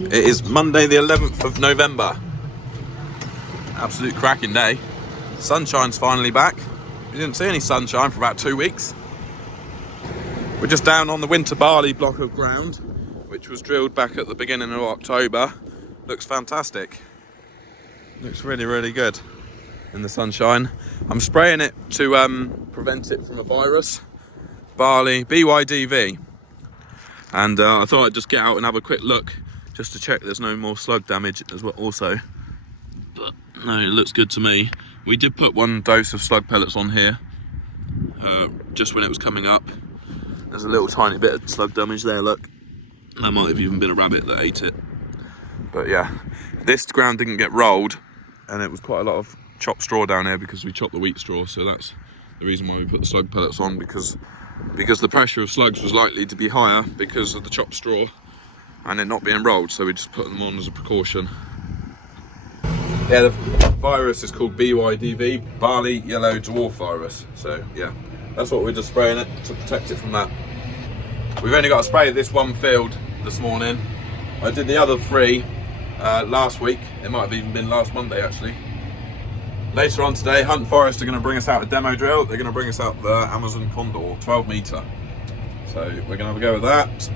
It is Monday the 11th of November. Absolute cracking day. Sunshine's finally back. We didn't see any sunshine for about 2 weeks. We're just down on the winter barley block of ground, which was drilled back at the beginning of October. Looks fantastic. Looks really, really good in the sunshine. I'm spraying it to prevent it from a virus. Barley, BYDV. And I thought I'd just get out and have a quick look just to check there's no more slug damage as well also. But no, it looks good to me. We did put 1 dose of slug pellets on here just when it was coming up. There's a little tiny bit of slug damage there, look. That might have even been a rabbit that ate it. But yeah, this ground didn't get rolled, and it was quite a lot of chopped straw down here because we chopped the wheat straw, so that's the reason why we put the slug pellets on, because the pressure of slugs was likely to be higher because of the chopped straw and it not being rolled, so we just put them on as a precaution. Yeah, the virus is called BYDV, Barley Yellow Dwarf Virus, so yeah. That's what we're just spraying it to protect it from that. We've only got to spray this 1 field this morning. I did the other 3 last week. It might have even been last Monday actually. Later on today, Hunt Forest are going to bring us out a demo drill. They're going to bring us out the Amazon Condor, 12 metre. So we're going to have a go with that.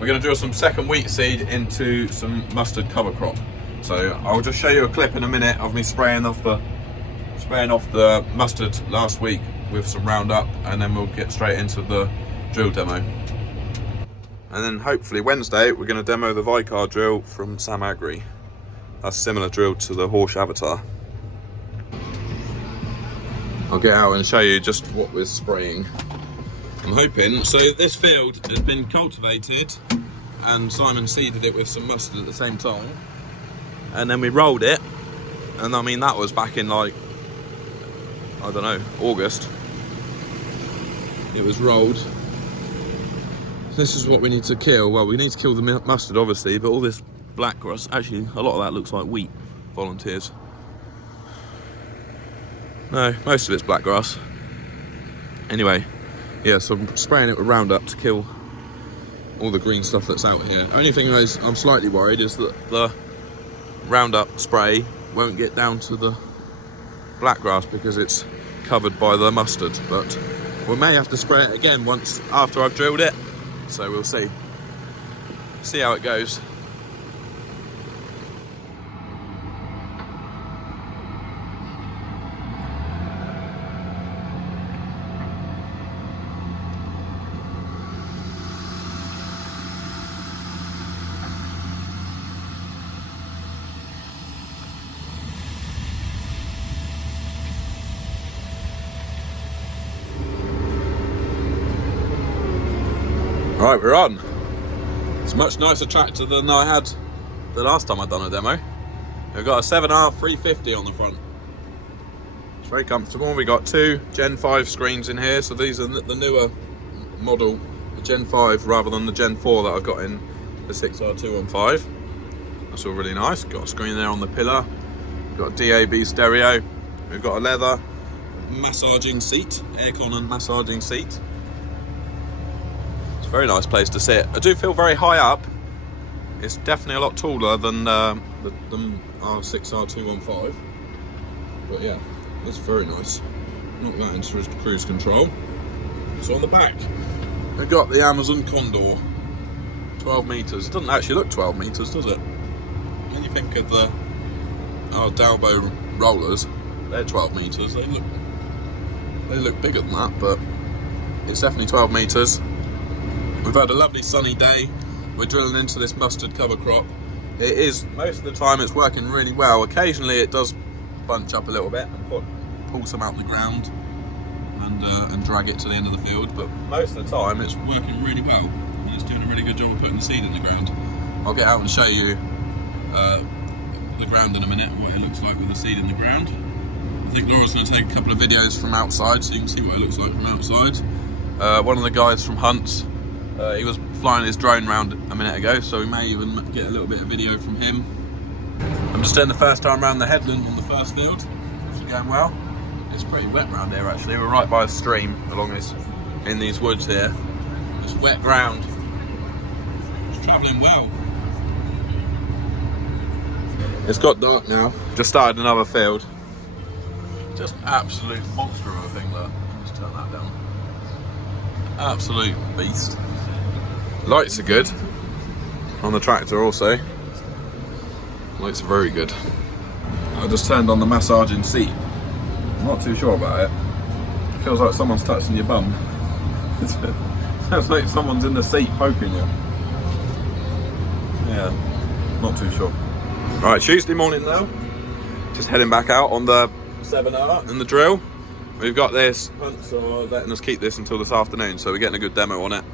We're going to drill some second wheat seed into some mustard cover crop. So I'll just show you a clip in a minute of me spraying off the mustard last week with some Roundup, and then we'll get straight into the drill demo. And then hopefully Wednesday we're going to demo the Vicar drill from Sam Agri. That's a similar drill to the Horse Avatar. I'll get out and show you just what we're spraying. I'm hoping, so this field has been cultivated and Simon seeded it with some mustard at the same time, and then we rolled it, and I mean that was back in like, I don't know, August. It was rolled. This is what we need to kill. Well, we need to kill the mustard obviously, but all this black grass, actually a lot of that looks like wheat, volunteers. No, most of it's black grass. Anyway, yeah, so I'm spraying it with Roundup to kill all the green stuff that's out here. Only thing is, I'm slightly worried is that the Roundup spray won't get down to the black grass because it's covered by the mustard, but we may have to spray it again once after I've drilled it, so we'll see how it goes. Right, we're on. It's a much nicer tractor than I had the last time I'd done a demo. We've got a 7R 350 on the front. It's very comfortable. We got 2 Gen 5 screens in here, so these are the newer model, the Gen 5 rather than the Gen 4 that I've got in the 6R215. That's all really nice. Got a screen there on the pillar. We've got a DAB stereo. We've got a leather massaging seat, aircon and massaging seat. Very nice place to sit. I do feel very high up. It's definitely a lot taller than our 6R215. But yeah, it's very nice. Knock that into cruise control. So on the back, we've got the Amazon Condor. 12 metres. It doesn't actually look 12 metres, does it? When you think of our Dalbo rollers, they're 12 metres. They look bigger than that, but it's definitely 12 metres. We've had a lovely sunny day. We're drilling into this mustard cover crop. It is, most of the time it's working really well. Occasionally it does bunch up a little bit and pull some out the ground and drag it to the end of the field, but most of the time it's working really well and it's doing a really good job of putting the seed in the ground. I'll get out and show you the ground in a minute, what it looks like with the seed in the ground. I think Laura's going to take a couple of videos from outside so you can see what it looks like from outside. One of the guys from Hunt's, he was flying his drone around a minute ago, so we may even get a little bit of video from him. I'm just doing the first time around the headland on the first field. It's going well. It's pretty wet around here actually. We're right by a stream in these woods here. It's wet ground. It's travelling well. It's got dark now. Just started another field. Just an absolute monster of a thing, look. Just turn that down. Absolute beast. Lights are good. On the tractor also. Lights are very good. I just turned on the massaging seat. I'm not too sure about it. It feels like someone's touching your bum. It sounds like someone's in the seat poking you. Yeah, not too sure. Right, Tuesday morning now. Just heading back out on the 7R and the drill. We've got this, punts are letting us keep this until this afternoon, so we're getting a good demo on it.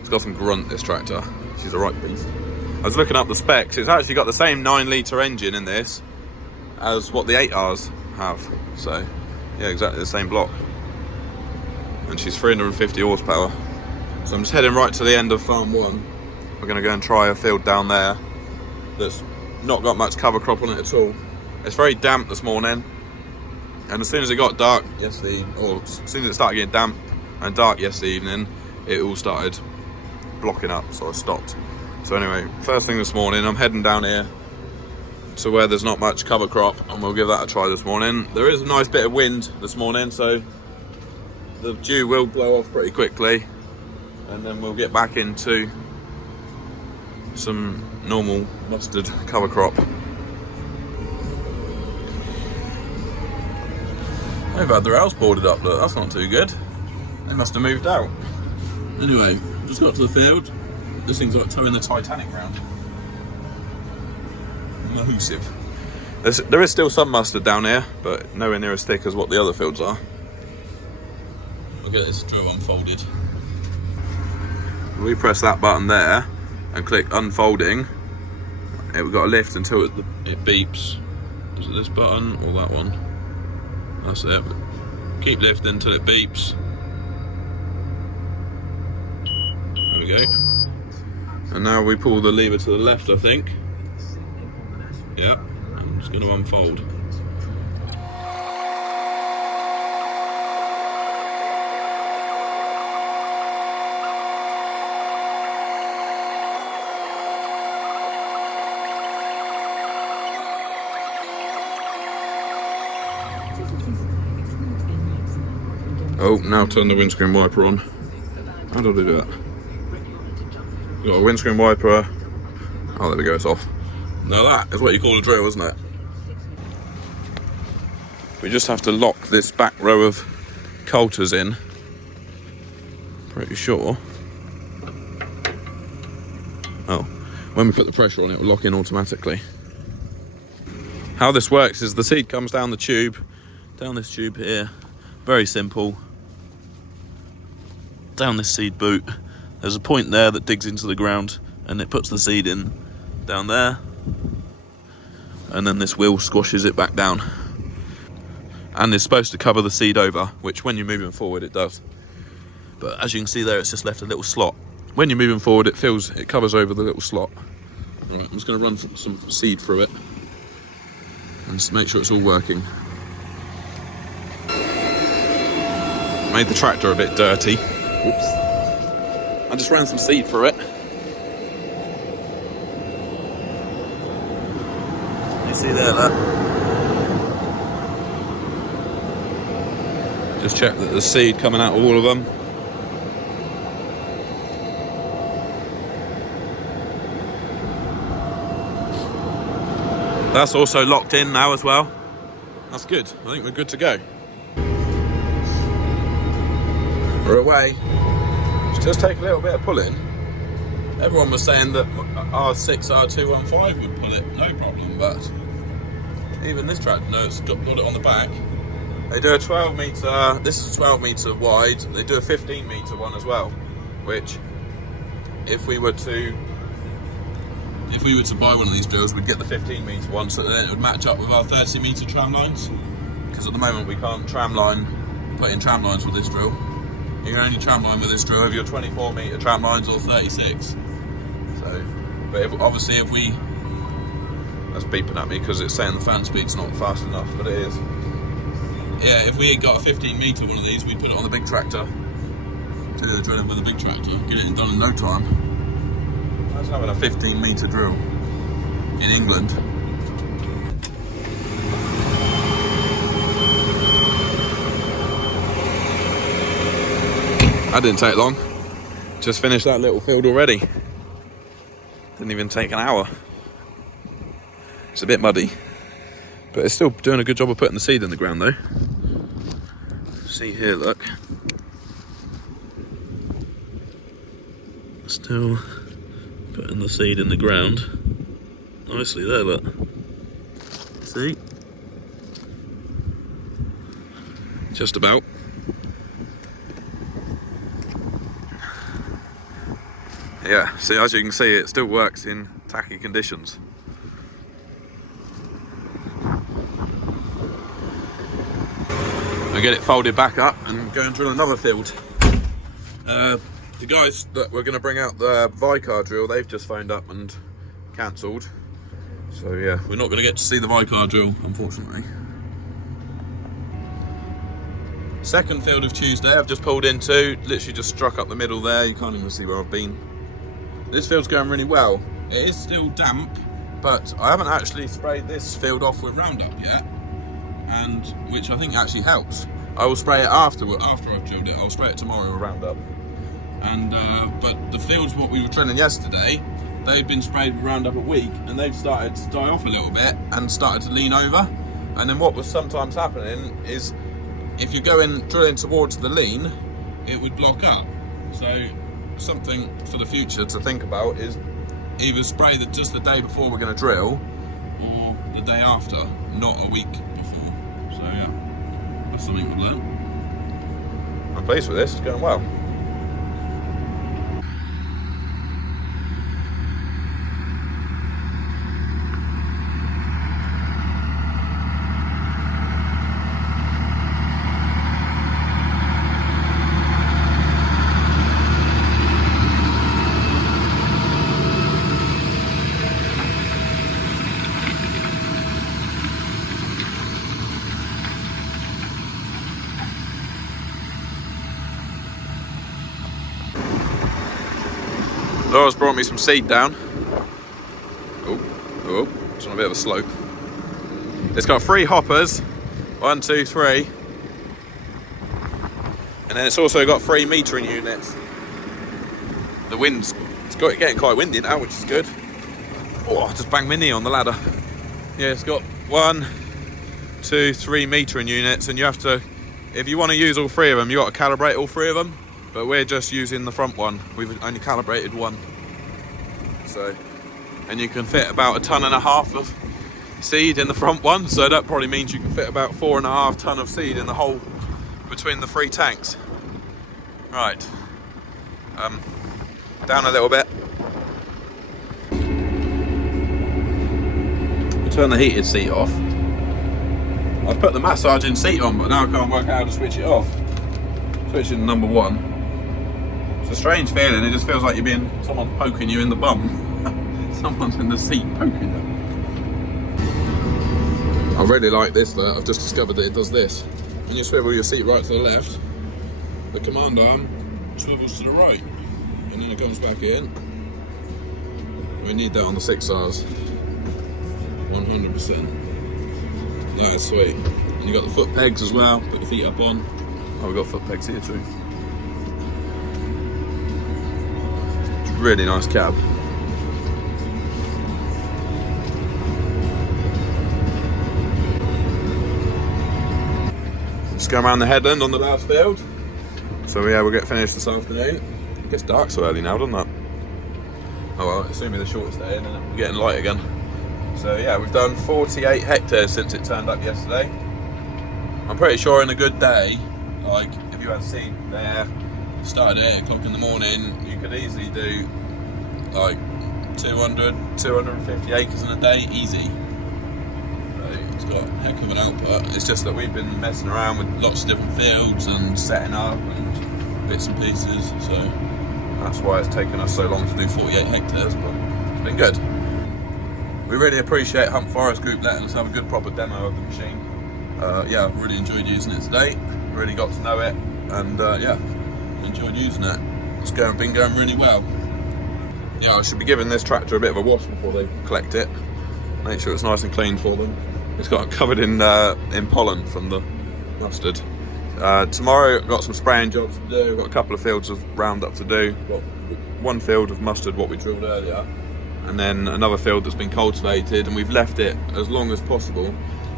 It's got some grunt, this tractor. She's a right beast. I was looking up the specs. It's actually got the same 9-litre engine in this as what the 8Rs have. So, yeah, exactly the same block. And she's 350 horsepower. So I'm just heading right to the end of farm 1. We're going to go and try a field down there that's not got much cover crop on it at all. It's very damp this morning. And as soon as it got dark yesterday, or as soon as it started getting damp and dark yesterday evening, it all started blocking up, so I stopped. So anyway, first thing this morning, I'm heading down here to where there's not much cover crop, and we'll give that a try this morning. There is a nice bit of wind this morning, so the dew will blow off pretty quickly, and then we'll get back into some normal mustard cover crop. They've had their house boarded up, look, that's not too good. They must have moved out. Anyway, just got to the field. This thing's like towing the Titanic round. Massive. There is still some mustard down here, but nowhere near as thick as what the other fields are. We'll get this drill unfolded. We press that button there and click unfolding. We've got to lift until it beeps. Is it this button or that one? That's it. Keep lifting until it beeps. There we go. And now we pull the lever to the left, I think. Yeah, I'm just going to unfold. Oh, now turn the windscreen wiper on. How do I do that? Got a windscreen wiper. Oh, there we go, it's off. Now that is what you call a drill, isn't it? We just have to lock this back row of coulters in. Pretty sure. Oh, when we put the pressure on it will lock in automatically. How this works is the seed comes down the tube, down this tube here. Very simple. Down this seed boot. There's a point there that digs into the ground and it puts the seed in down there. And then this wheel squashes it back down. And it's supposed to cover the seed over, which when you're moving forward it does. But as you can see there, it's just left a little slot. When you're moving forward, it covers over the little slot. Right, I'm just going to run some seed through it and just make sure it's all working. Made the tractor a bit dirty. Oops. I just ran some seed through it. You see there, that? Just check that there's seed coming out of all of them. That's also locked in now as well. That's good. I think we're good to go. We're away. Just take a little bit of pulling. Everyone was saying that R6, R215 would pull it, no problem, but even this tractor, no, it's got it on the back. They do a 12 metre, this is 12 metre wide, they do a 15 metre one as well, which if we were to buy one of these drills, we'd get the 15 metre one, so then it would match up with our 30 metre tram lines, because at the moment we can't put in tram lines with this drill. You can only tram line with this drill if you're 24 metre tram lines or 36. So, but obviously if we, that's beeping at me because it's saying the fan speed's not fast enough, but it is. Yeah, if we got a 15 metre one of these, we'd put it on the big tractor. the drilling with a big tractor, get it done in no time. That's having a 15-metre drill in England. That didn't take long. Just finished that little field already. Didn't even take an hour. It's a bit muddy, but it's still doing a good job of putting the seed in the ground though. See here, look. Still putting the seed in the ground. Nicely there, look. See? Just about. Yeah, see, as you can see, it still works in tacky conditions. I get it folded back up and go and drill another field. The guys that were going to bring out the Vicar drill, they've just phoned up and cancelled. So yeah, we're not going to get to see the Vicar drill, unfortunately. Second field of Tuesday, I've just pulled into, literally just struck up the middle there. You can't even see where I've been. This field's going really well. It is still damp, but I haven't actually sprayed this field off with Roundup yet, and which I think actually helps. I will spray it after I've drilled it. I'll spray it tomorrow with Roundup. And but the fields what we were drilling yesterday, they've been sprayed with Roundup a week, and they've started to die off a little bit and started to lean over. And then what was sometimes happening is, if you're drilling towards the lean, it would block up. So something for the future to think about is either spray just the day before we're going to drill, or the day after, not a week before. So yeah, that's something we've learned. I'm pleased with this, it's going well. Laura's brought me some seed down. Oh, it's on a bit of a slope. It's got 3 hoppers, 1, 2, 3. And then it's also got 3 metering units. The wind's, it's getting quite windy now, which is good. Oh, I just banged my knee on the ladder. Yeah, it's got 1, 2, 3 metering units, and you have to, if you want to use all 3 of them, you got to calibrate all 3 of them. But we're just using the front one. We've only calibrated 1. So, and you can fit about 1.5 tons of seed in the front one. So that probably means you can fit about 4.5 tons of seed in the hole between the 3 tanks. Right. Down a little bit. Turn the heated seat off. I've put the massaging seat on, but now I can't work out how to switch it off. Switching to number 1. It's a strange feeling, it just feels like someone's poking you in the bum. Someone's in the seat poking you. I really like this though. I've just discovered that it does this. When you swivel your seat right to the left, the command arm swivels to the right, and then it comes back in. We need that on the 6Rs. 100%. That's sweet. And you got the foot pegs as well, put your feet up on. Oh, we've got foot pegs here too. It's a really nice cab. Just going around the headland on the last field. So yeah, we'll get finished this afternoon. It gets dark so early now, doesn't it? Oh well, it's going to be the shortest day and then we're getting light again. So yeah, we've done 48 hectares since it turned up yesterday. I'm pretty sure in a good day, like if you had seed there, started at 8 o'clock in the morning, you could easily do like 200, 250 acres in a day, easy. So it's got a heck of an output. It's just that we've been messing around with lots of different fields and setting up and bits and pieces, so that's why it's taken us so long to do 48 hectares, but it's been good. We really appreciate Hump Forest Group letting us have a good proper demo of the machine. Yeah, I've really enjoyed using it today, really got to know it, and yeah, enjoyed using it. It's been going really well. Yeah, I should be giving this tractor a bit of a wash before they collect it. Make sure it's nice and clean for them. It's got covered in pollen from the mustard. Tomorrow I've got some spraying jobs to do. I've got a couple of fields of Roundup to do. Got one field of mustard, what we drilled earlier, and then another field that's been cultivated, and we've left it as long as possible.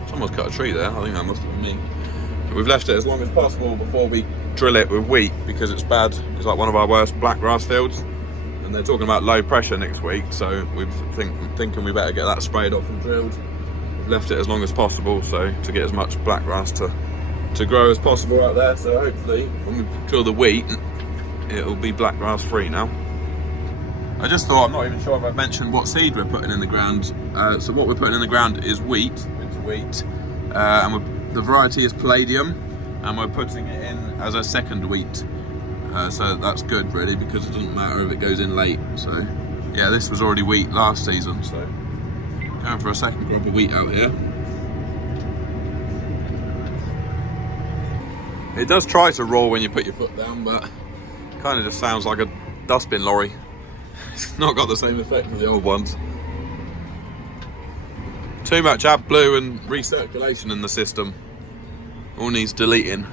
Someone's cut a tree there, I think that must have been me. We've left it as long as possible before we drill it with wheat, because it's bad. It's like one of our worst blackgrass fields, and they're talking about low pressure next week, so we're thinking we better get that sprayed off and drilled. We've left it as long as possible, so to get as much blackgrass to grow as possible out there. So hopefully when we drill the wheat, it'll be blackgrass free now. I just thought, I'm not even sure if I've mentioned what seed we're putting in the ground. So what we're putting in the ground is wheat, winter wheat, and the variety is Palladium, and we're putting it in as a second wheat. So that's good really, because it doesn't matter if it goes in late. So yeah, this was already wheat last season, so going for a second crop of wheat out here. It does try to roar when you put your foot down, but it kind of just sounds like a dustbin lorry. It's not got the same effect as the old ones. Too much AdBlue and recirculation in the system. All needs deleting.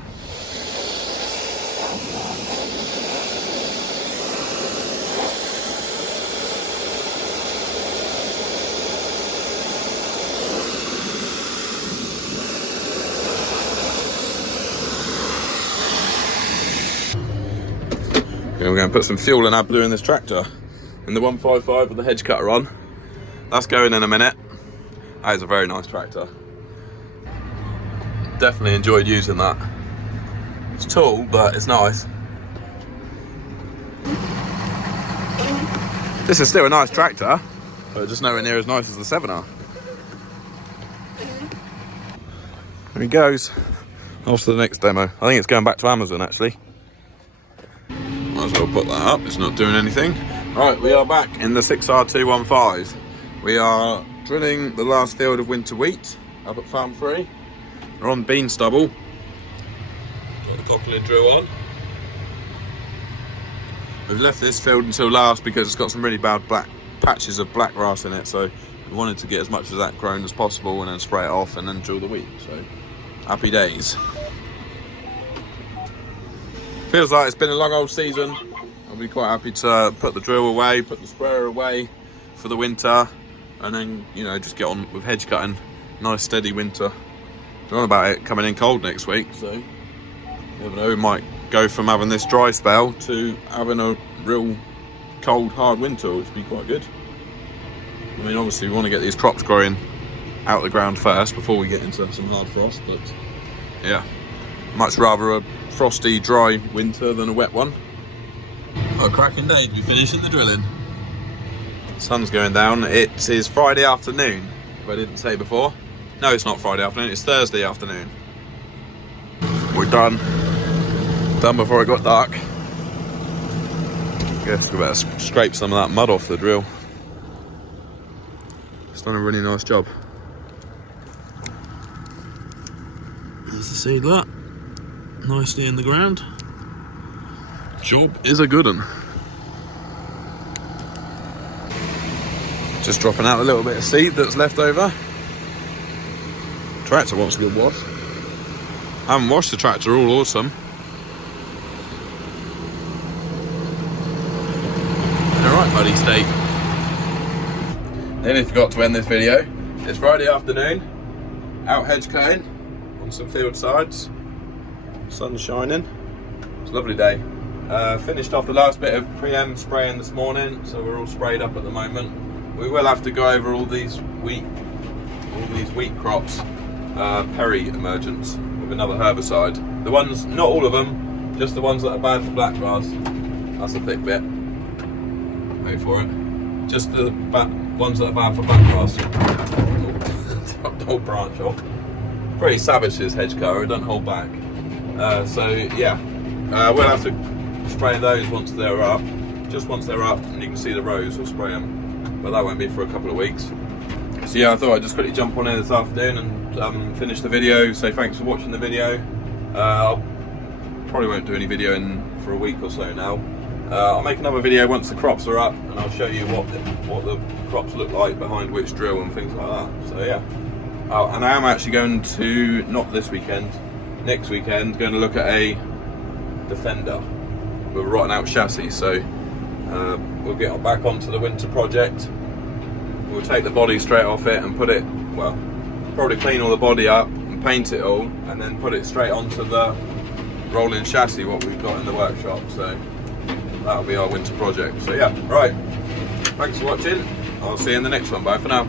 Okay, we're going to put some fuel and AdBlue in this tractor. And the 155 with the hedge cutter on. That's going in a minute. That is a very nice tractor. Definitely enjoyed using that. It's tall, but it's nice. This is still a nice tractor, but just nowhere near as nice as the 7R. There he goes. Off to the next demo. I think it's going back to Amazon actually. Might as well put that up, it's not doing anything. Right, we are back in the 6R215. We are drilling the last field of winter wheat up at Farm 3. We're on bean stubble. Got the coupling drill on. We've left this field until last because it's got some really bad black patches of black grass in it, so we wanted to get as much of that grown as possible and then spray it off and then drill the wheat. So happy days. Feels like it's been a long old season. I'll be quite happy to put the drill away, put the sprayer away for the winter, and then, you know, just get on with hedge cutting. Nice steady winter. We're on about it coming in cold next week, so you never know, we might go from having this dry spell to having a real cold, hard winter, which would be quite good. I mean, obviously we want to get these crops growing out of the ground first before we get into some hard frost, but yeah, much rather a frosty, dry winter than a wet one. What a cracking day to be finishing the drilling. Sun's going down. It is Friday afternoon, if I didn't say before. No, it's not Friday afternoon, it's Thursday afternoon. We're done. Done before it got dark. Guess we better scrape some of that mud off the drill. It's done a really nice job. There's the seedler. Nicely in the ground. Job is a good one. Just dropping out a little bit of seed that's left over. Tractor wants a good wash. I haven't washed the tractor all autumn. Alright buddy, stay. Nearly forgot to end this video. It's Friday afternoon. Out hedge cutting on some field sides. Sun's shining. It's a lovely day. Finished off the last bit of pre-em spraying this morning, so we're all sprayed up at the moment. We will have to go over all these wheat crops, peri-emergence with another herbicide. The ones, not all of them, just the ones that are bad for blackgrass. That's a thick bit. Wait for it. Just the ones that are bad for blackgrass. Dropped the whole branch off. Pretty savage this hedge cutter, it doesn't hold back. So yeah, we'll have to spray those once they're up. Just once they're up and you can see the rows, we'll spray them. But that won't be for a couple of weeks. So yeah, I thought I'd just quickly jump on in this afternoon and finish the video. So thanks for watching the video. I'll probably won't do any video in for a week or so now. I'll make another video once the crops are up, and I'll show you what the crops look like behind which drill and things like that. So yeah. Oh, and I am actually going to, not this weekend, next weekend, going to look at a Defender with a rotten out chassis. So we'll get back onto the winter project. We'll take the body straight off it and put it, well, probably clean all the body up and paint it all, and then put it straight onto the rolling chassis what we've got in the workshop. So that'll be our winter project. So yeah, right, thanks for watching. I'll see you in the next one. Bye for now.